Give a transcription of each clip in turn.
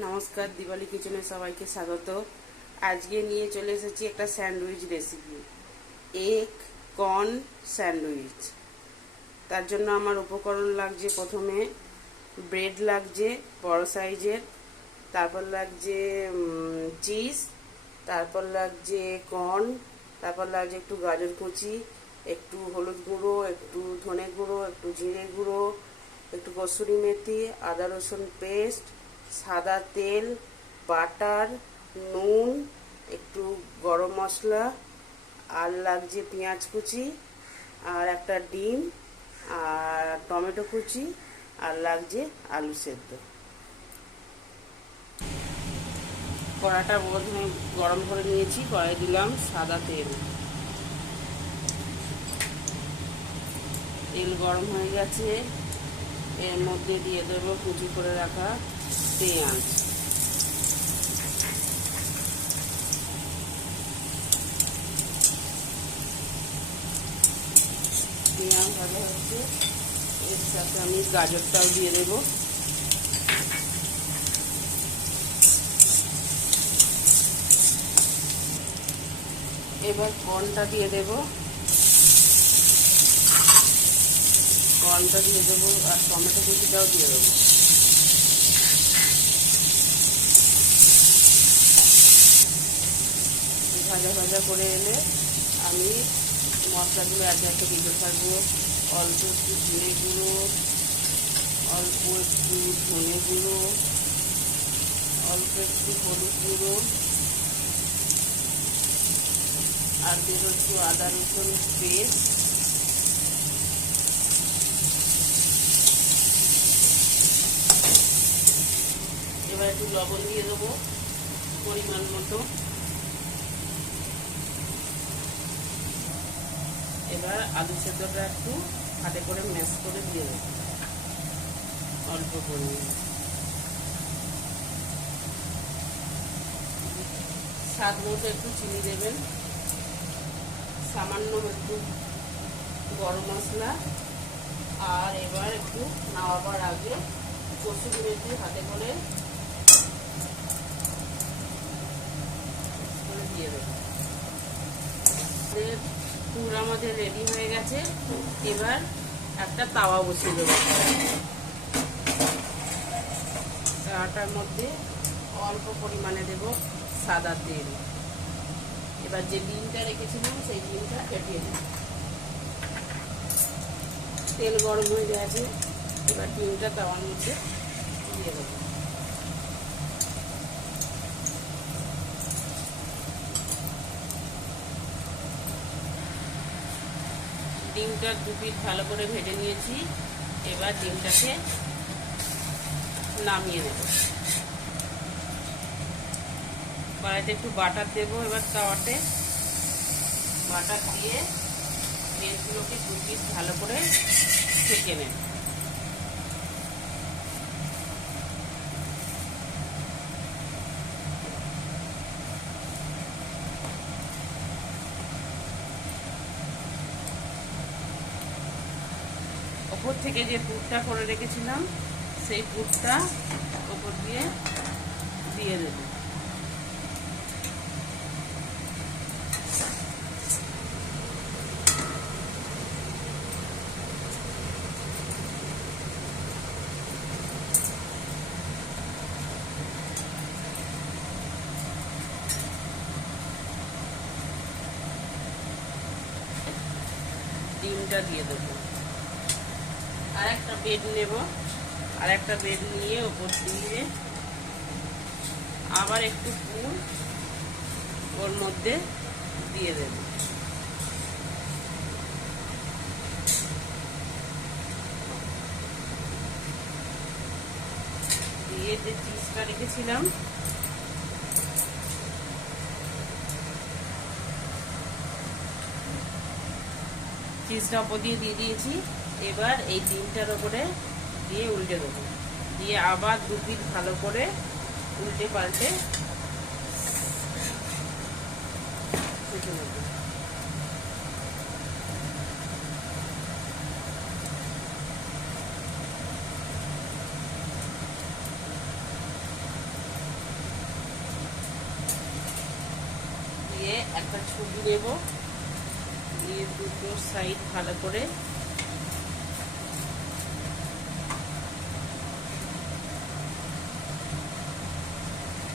নমস্কার, দিওয়ালি কিচেনে সবাইকে স্বাগত। আজকে নিয়ে চলে এসেছি একটা sandwich recipe, egg corn sandwich. তার জন্য আমার উপকরণ লাগছে, প্রথমে ব্রেড লাগছে বড় সাইজের, তারপর লাগছে চিজ, তারপর লাগছে কর্ন, তারপর লাগছে একটু গাজর কুচি, একটু হলুদ গুঁড়ো, একটু ধনে গুঁড়ো, একটু জিরে গুঁড়ো, একটু কসুরি মেথি, আদা রসুন পেস্ট, সাদা তেল, বাটার, নুন, একটু গরম মশলা, আর লাগছে পেঁয়াজ কুচি, আর একটা ডিম, আর টমেটো কুচি, আর লাগছে আলু সেদ্ধ। কড়াটা প্রথমে গরম করে নিয়েছি, কড়াই দিলাম সাদা তেল। তেল গরম হয়ে গেছে, এর মধ্যে দিয়ে দেবো কুচি করে রাখা পেঁয়াজ। পেঁয়াজ ভালো হচ্ছে, এর সাথে আমি গাজরটাও দিয়ে দেবো। এবার কর্নটা দিয়ে দেবো, কর্নটা দিয়ে দেবো, আর টমেটো কুচিটাও দিয়ে দেবো। ভাজা ভাজা করে এলে আমি মশলাগুলো একে একে দিতে থাকবো। অল্প একটু জিরে গুঁড়ো, অল্প একটু ধনে গুঁড়ো, অল্প একটু হলুদ গুঁড়ো, আর দেবো একটু আদা রসুন পেস্ট, এবার একটু লবণ দিয়ে দেবো পরিমাণ মতো। এবার আলু সেদ্ধটা একটু হাতে করে ম্যাশ করে দিয়ে দেবো অল্প পরিমাণে। স্বাদ মতো একটু চিনি দেবেন, সামান্য একটু গরম মশলা, আর এবার একটু নামাবার আগে কসুরি মেথি হাতে করে দিয়ে দেবেন। পুর আমাদের রেডি হয়ে গেছে। এবার একটা তাওয়া বসিয়ে দেবো, তাওয়াটার মধ্যে অল্প পরিমাণে দেব সাদা তেল। এবার যে ডিমটা রেখেছিলাম সেই ডিমটা ফেটিয়ে দেব। তেল গরম হয়ে গেছে, এবার ডিমটা তাওয়ার মধ্যে দিয়ে দেবো। ডিমটা দু পিঠ ভালো করে ভেজে নিয়েছি, এবার ডিমটাকে নামিয়ে নেব। কড়াইতে একটু বাটার দেবো, এবার তাওয়াতে বাটার দিয়ে পেঁয়াজগুলোকে দু পিঠ ভালো করে সেঁকে নেব। ওপর থেকে যে পুরটা করে রেখেছিলাম সেই পুরটা ওপর দিয়ে দিয়ে দেব। ডিমটা দিয়ে দেবো, আর একটা ব্রেড নেব, আর একটা ব্রেড নিয়ে ওপর দিয়ে আবার একটু পুর ওর মধ্যে দিয়ে দেব। দিয়ে যে চিজটা রেখেছিলাম চিজটা ওপর দিয়ে দিয়েছি। এবার এই ডিমটার ওপরে দিয়ে উল্টে দেবো, দিয়ে আবার দু পিঠ ভালো করে উল্টে পাল্টে ভেজে নেব। দিয়ে একটা ছুরি নেব, দিয়ে দুটো সাইড ভালো করে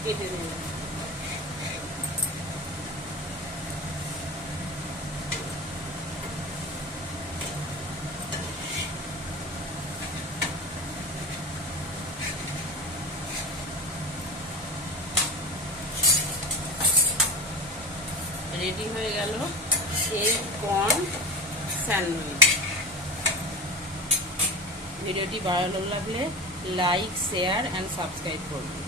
কেটে নেব। রেডি হয়ে গেল এই কর্ন স্যান্ডউইচ। ভিডিওটি ভালো লাগলে লাইক, শেয়ার অ্যান্ড সাবস্ক্রাইব করবেন।